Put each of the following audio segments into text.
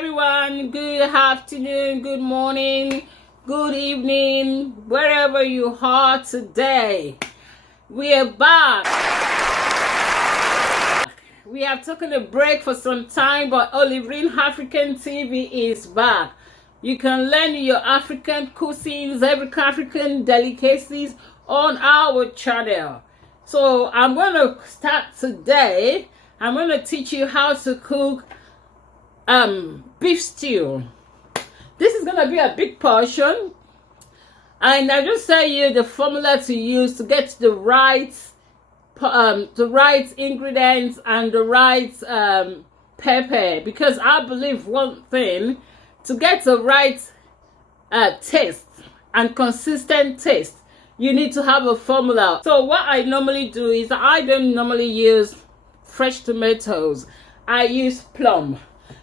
everyone, good afternoon, good morning, good evening, wherever you are today. We are back. We have taken a break for some time, but Olivine African TV is back. You can learn your African cuisines, every African delicacies on our channel. So I'm going to start today. I'm going to teach you how to cook beef stew. This is going to be a big portion, and I just tell you the formula to use to get the right ingredients and the right pepper, because I believe one thing, to get the right taste and consistent taste, you need to have a formula. So what I normally do is I don't normally use fresh tomatoes. I use plum,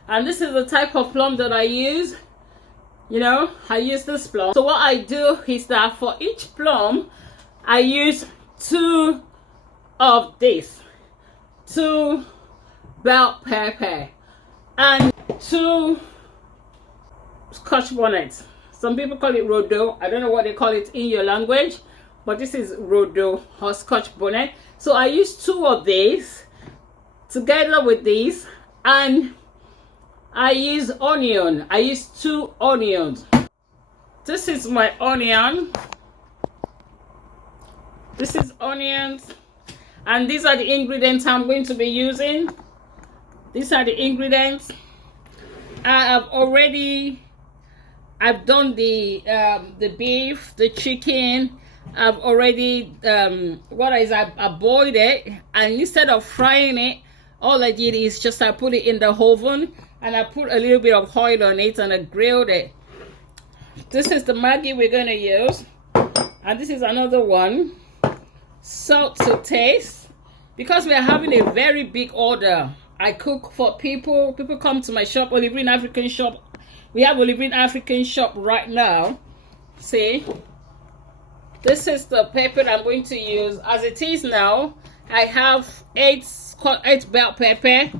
and this is the type of plum that I use. You know, I use this plum. So what I do is that for each plum I use 2 of this, 2 bell pepper and 2 scotch bonnet. Some people call it rodo. I don't know what they call it in your language, but this is rodo or scotch bonnet. So I use 2 of these together with these, and I use onion. I use 2 onions. This is my onion. This is onions, and these are the ingredients I'm going to be using. These are the ingredients. I've done the beef, the chicken. I've already I boiled it, and instead of frying it, all I did is just I put it in the oven, and I put a little bit of oil on it, and I grilled it. This is the Maggi we're gonna use, and this is another one. Salt to taste, because we are having a very big order. I cook for people. People come to my shop, Olivine African shop. We have Olivine African shop right now. See, this is the pepper I'm going to use. As it is now, I have 8 bell pepper.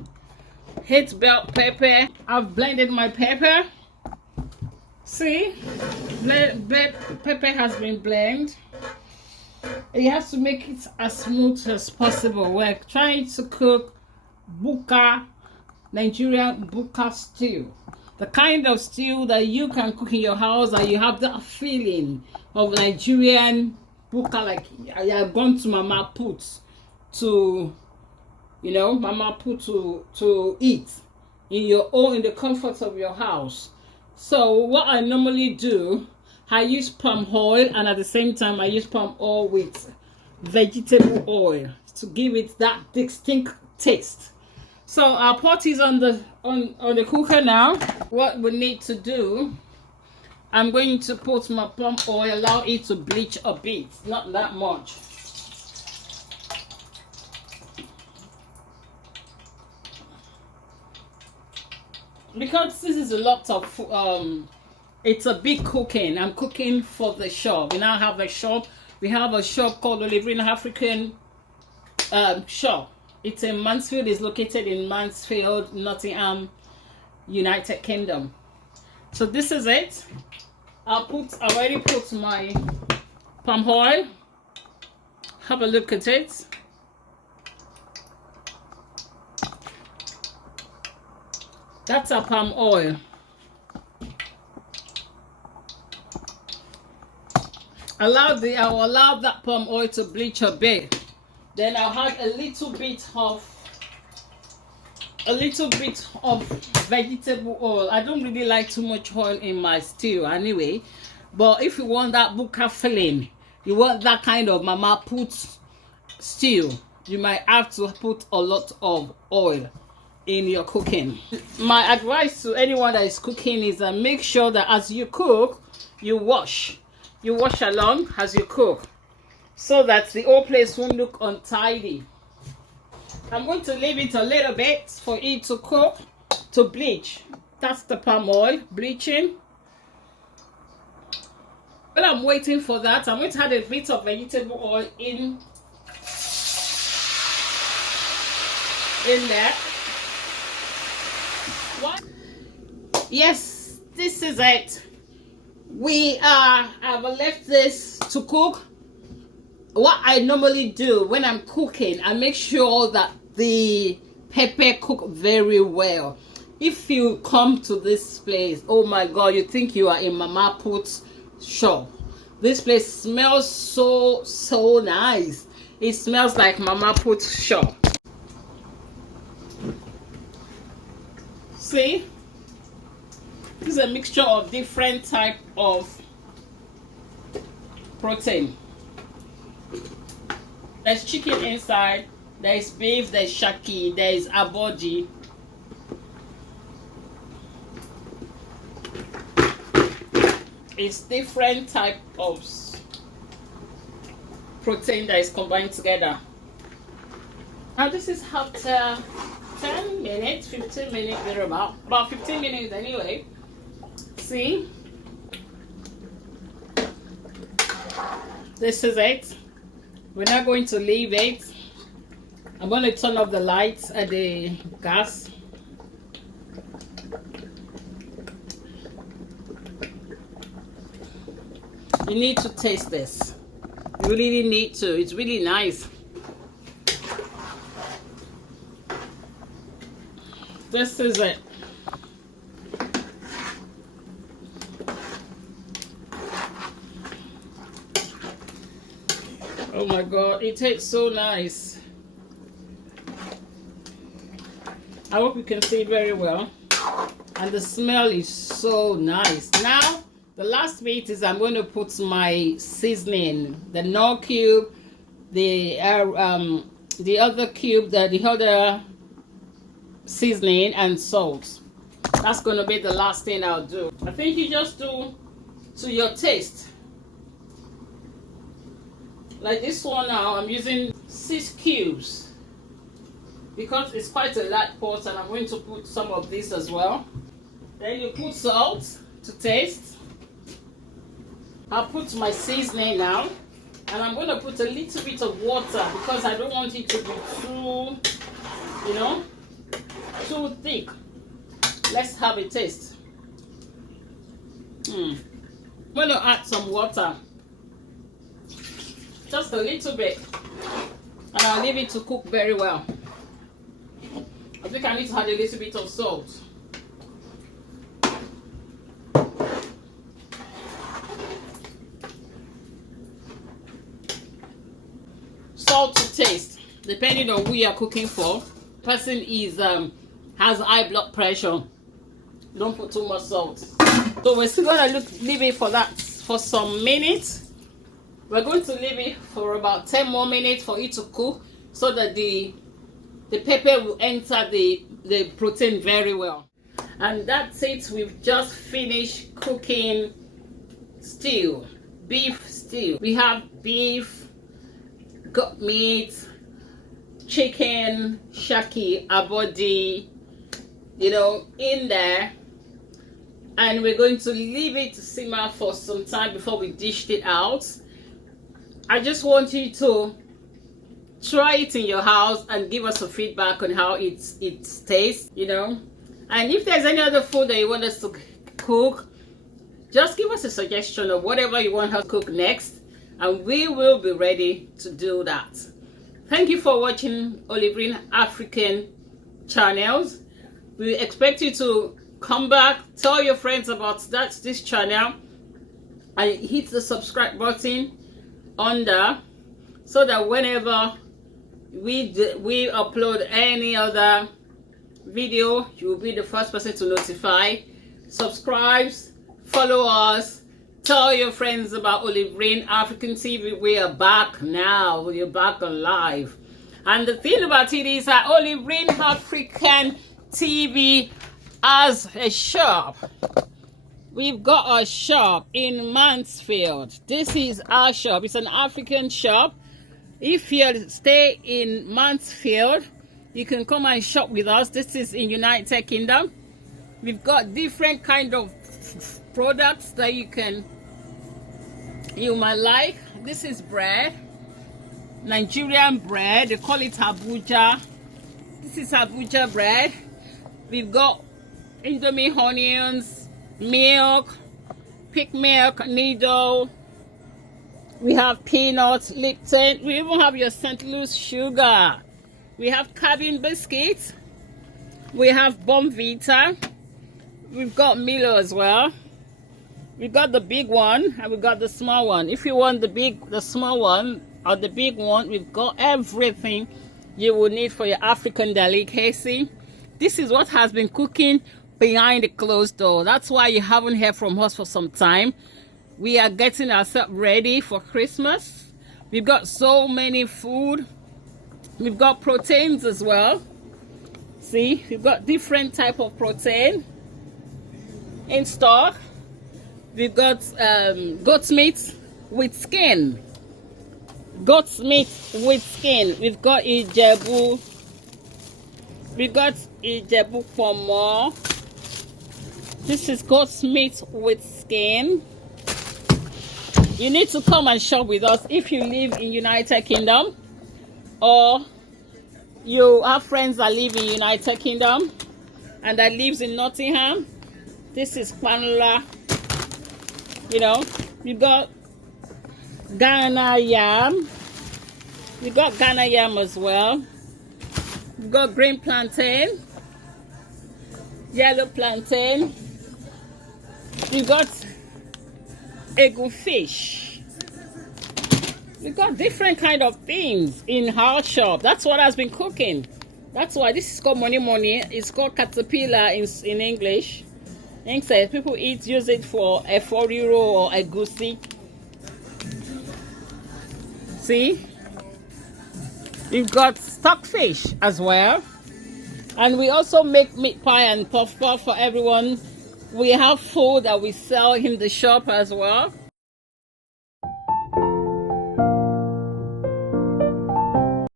8 bell pepper. I've blended my pepper. See, pepper has been blended. You have to make it as smooth as possible. We're trying to cook Buka, Nigerian Buka stew. The kind of stew that you can cook in your house and you have that feeling of Nigerian Buka, like you have gone to Mama Put to, you know, Mama Put to eat in the comfort of your house. So what I normally do, I use palm oil, and at the same time I use palm oil with vegetable oil to give it that distinct taste. So our pot is on the cooker now. What we need to do, I'm going to put my palm oil, allow it to bleach a bit, not that much. Because this is a lot of it's a big cooking. I'm cooking for the shop. We now have a shop. We have a shop called Olivine African shop. It's in Mansfield. It's located in Mansfield, Nottingham, United Kingdom. So this is it. I already put my palm oil. Have a look at it. That's our palm oil. I'll allow that palm oil to bleach a bit. Then I'll add a little bit of vegetable oil. I don't really like too much oil in my stew anyway. But if you want that Buka feeling, you want that kind of Mama Put stew, you might have to put a lot of oil in your cooking. My advice to anyone that is cooking is that make sure that as you cook, you wash along as you cook, so that the whole place won't look untidy. I'm going to leave it a little bit for it to cook, to bleach. That's the palm oil bleaching. While I'm waiting for that, I'm going to add a bit of vegetable oil in there. Yes, this is it. I've left this to cook. What I normally do when I'm cooking, I make sure that the pepper cook very well. If you come to this place, oh my god, you think you are in Mama Put's shop. This place smells so nice. It smells like Mama Put's shop. See, this is a mixture of different type of protein. There's chicken inside, there's beef, there's shaki, there's abodi. It's different type of protein that is combined together. Now this is after 10 minutes, 15 minutes, they're about 15 minutes anyway. See, this is it. We're not going to leave it. I'm going to turn off the lights at the gas. You need to taste this. You really need to. It's really nice. This is it. Oh my god, it tastes so nice. I hope you can see very well. And the smell is so nice. Now, the last bit is I'm going to put my seasoning, the Knorr cube, the other cube, the other seasoning, and salt. That's going to be the last thing I'll do. I think you just do to your taste. Like this one now, I'm using 6 cubes because it's quite a large pot, and I'm going to put some of this as well. Then you put salt to taste. I'll put my seasoning now, and I'm going to put a little bit of water because I don't want it to be too, too thick. Let's have a taste. I'm going to add some water. Just a little bit, and I'll leave it to cook very well. I think I need to add a little bit of salt. Salt to taste, depending on who you are cooking for. Person is has high blood pressure. Don't put too much salt. So we're still gonna leave it for that for some minutes. We're going to leave it for about 10 more minutes for it to cook so that the pepper will enter the protein very well. And that's it. We've just finished cooking stew, beef stew. We have beef, goat meat, chicken, shaki, abodi, in there. And we're going to leave it to simmer for some time before we dish it out. I just want you to try it in your house and give us a feedback on how it tastes, And if there's any other food that you want us to cook, just give us a suggestion of whatever you want us to cook next, and we will be ready to do that. Thank you for watching Olivine African channels. We expect you to come back, tell your friends about this channel, and hit the subscribe button under, so that whenever we upload any other video, you will be the first person to notify. Subscribe, follow us, tell your friends about Olivine African TV. We are back now. We are back alive. And the thing about it is that Olivine African TV has a shop. We've got a shop in Mansfield. This is our shop. It's an African shop. If you stay in Mansfield, you can come and shop with us. This is in United Kingdom. We've got different kind of products that you might like. This is bread, Nigerian bread. They call it Abuja. This is Abuja bread. We've got Indomie onions, milk, pig milk, needle. We have peanuts, Lipton. We even have your St. Louis sugar. We have cabin biscuits. We have Bonvita. We've got Milo as well. We got the big one and we got the small one. If you want the small one or the big one, we've got everything you will need for your African delicacy. This is what has been cooking behind the closed door. That's why you haven't heard from us for some time. We are getting ourselves ready for Christmas. We've got so many food. We've got proteins as well. See, we've got different type of protein in stock. We've got goat's meat with skin. Goat's meat with skin. We've got Ijebu. We've got Ijebu Pomo. This is goat's meat with skin. You need to come and shop with us if you live in United Kingdom or you have friends that live in United Kingdom and that lives in Nottingham. This is Panula. You know, we got Ghana yam. We got Ghana yam as well. We got green plantain, yellow plantain. We got egu fish. We got different kind of things in our shop. That's what has been cooking. That's why this is called money money. It's called caterpillar in English. People use it for a 40 roll or a goosey. See, we've got stockfish as well, and we also make meat pie and puff puff for everyone. We have food that we sell in the shop as well.